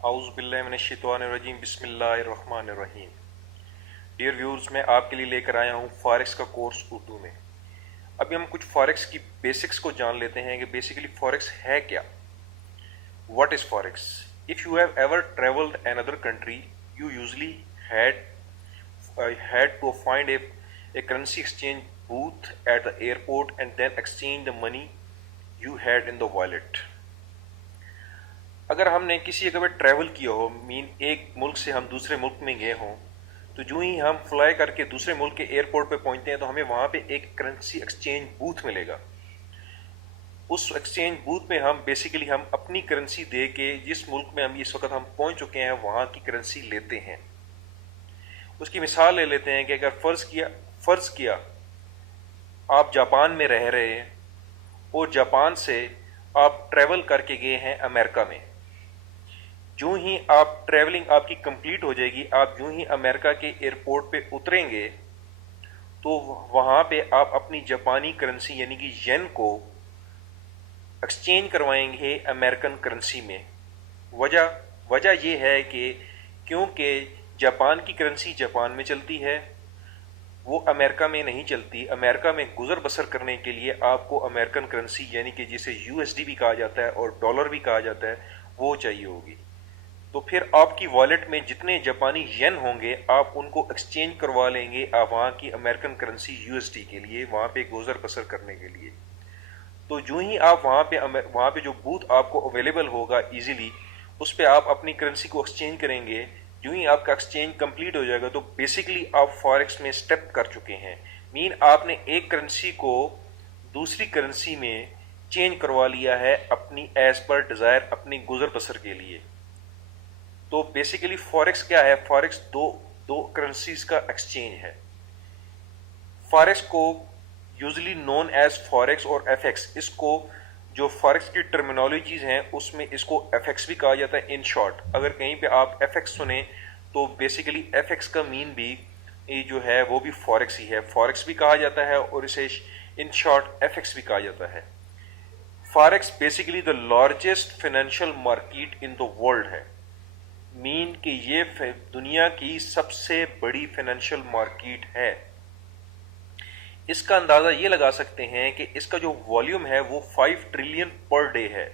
औज़ुबिल्लाहिमिनश्शैतानिर्रजीम बिस्मिल्लाहिर्रहमानिर्रहीम। Dear viewers, मैं आपके लिए लेकर आया हूँ फॉरेक्स का कोर्स उर्दू में। अभी हम कुछ फॉरेक्स की बेसिक्स को जान लेते हैं कि बेसिकली फॉरेक्स है क्या। What is forex? If you have ever travelled another country, you usually had had to find a currency exchange booth at the airport and then exchange the money you had in the wallet. अगर हमने किसी जगह पर travel किया हो, mean एक मुल्क से हम दूसरे मुल्क में गए हों, तो जो ही हम फ्लाई करके दूसरे मुल्क के एयरपोर्ट पे पहुंचते हैं तो हमें वहां पे एक करेंसी एक्सचेंज बूथ मिलेगा। उस एक्सचेंज बूथ में हम बेसिकली हम अपनी करेंसी दे के जिस मुल्क में हम इस वक्त हम पहुंच चुके हैं वहां की करेंसी लेते हैं। उसकी मिसाल ले लेते हैं कि अगर फर्ज किया आप जापान में रह रहे हैं और जापान से आप ट्रैवल करके गए हैं अमेरिका में। जो ही आप ट्रैवलिंग आपकी कंप्लीट हो जाएगी, आप जो ही अमेरिका के एयरपोर्ट पे उतरेंगे तो वहां पे आप अपनी जापानी करेंसी यानी कि येन को एक्सचेंज करवाएंगे अमेरिकन करेंसी में। वजह यह है कि क्योंकि जापान की करेंसी जापान में चलती है, वो अमेरिका में नहीं चलती। अमेरिका में गुजर बसर करने के लिए आपको अमेरिकन करेंसी यानी कि जिसे यूएसडी भी कहा जाता है और डॉलर भी कहा जाता है, वो चाहिए होगी। तो फिर आपकी वॉलेट में जितने जापानी येन होंगे आप उनको एक्सचेंज करवा लेंगे आप वहाँ की अमेरिकन करेंसी यूएसडी के लिए, वहाँ पे गुजर बसर करने के लिए। तो जो ही आप वहाँ पे जो बूथ आपको अवेलेबल होगा इजीली, उस पर आप अपनी करेंसी को एक्सचेंज करेंगे। जो ही आपका एक्सचेंज कंप्लीट हो जाएगा तो बेसिकली आप फॉरेक्स में स्टेप कर चुके हैं। मीन आपने एक करेंसी को दूसरी करेंसी में चेंज करवा लिया है अपनी एज पर डिजायर, अपनी गुजर बसर के लिए। तो बेसिकली फॉरेक्स क्या है? फॉरेक्स दो करेंसीज का एक्सचेंज है। फॉरेक्स को यूजुअली नोन एज फॉरेक्स और एफएक्स, इसको जो फॉरेक्स की टर्मिनोलॉजीज हैं उसमें इसको एफएक्स भी कहा जाता है। इन शॉर्ट अगर कहीं पे आप एफएक्स सुने तो बेसिकली एफएक्स का मीन भी ये जो है वो भी फॉरेक्स ही है। फॉरेक्स भी कहा जाता है और इसे इन शॉर्ट एफएक्स भी कहा जाता है। Forex basically the largest financial market in the world है। मीन कि ये दुनिया की सबसे बड़ी फाइनेंशियल मार्केट है। इसका अंदाजा ये लगा सकते हैं कि इसका जो वॉल्यूम है वो 5 ट्रिलियन पर डे है।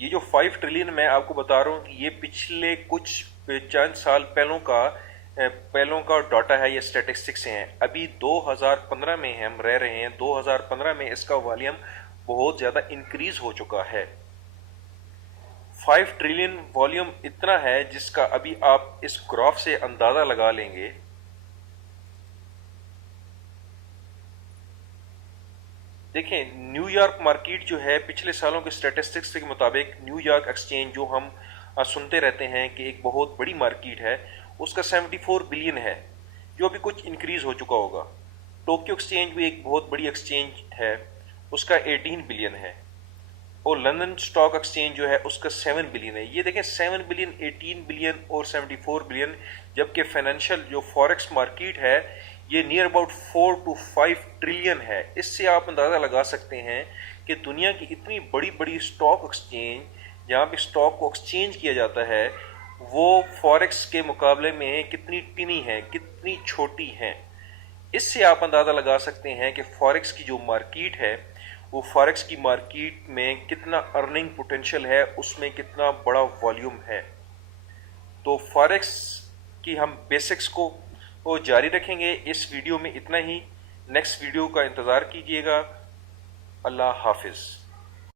ये जो 5 ट्रिलियन मैं आपको बता रहा हूँ कि ये पिछले कुछ चंद साल पहलों का डाटा है, ये स्टैटिस्टिक्स हैं। अभी 2015 में हम रह रहे हैं, 2015 में इसका वॉल्यूम बहुत ज्यादा इंक्रीज हो चुका है। 5 ट्रिलियन वॉल्यूम इतना है जिसका अभी आप इस ग्राफ से अंदाजा लगा लेंगे। देखें, न्यूयॉर्क मार्केट जो है पिछले सालों के स्टैटिस्टिक्स के मुताबिक न्यूयॉर्क एक्सचेंज जो हम सुनते रहते हैं कि एक बहुत बड़ी मार्केट है, उसका 74 बिलियन है, जो अभी कुछ इंक्रीज हो चुका होगा। टोक्यो एक्सचेंज भी एक बहुत बड़ी एक्सचेंज है, उसका 18 बिलियन है। और लंदन स्टॉक एक्सचेंज जो है उसका 7 बिलियन है। ये देखें, 7 बिलियन, 18 बिलियन और 74 बिलियन, जबकि फाइनेंशियल जो फॉरेक्स मार्केट है ये नियर अबाउट 4 to 5 ट्रिलियन है। इससे आप अंदाजा लगा सकते हैं कि दुनिया की इतनी बड़ी बड़ी स्टॉक एक्सचेंज जहाँ पे स्टॉक को एक्सचेंज किया जाता है वो फॉरेक्स के मुकाबले में कितनी टिनी है, कितनी छोटी है। इससे आप अंदाजा लगा सकते हैं कि फॉरेक्स की जो मार्केट है वो फॉरेक्स की मार्केट में कितना अर्निंग पोटेंशियल है, उसमें कितना बड़ा वॉल्यूम है। तो फॉरेक्स की हम बेसिक्स को जारी रखेंगे। इस वीडियो में इतना ही। नेक्स्ट वीडियो का इंतज़ार कीजिएगा। अल्लाह हाफिज़।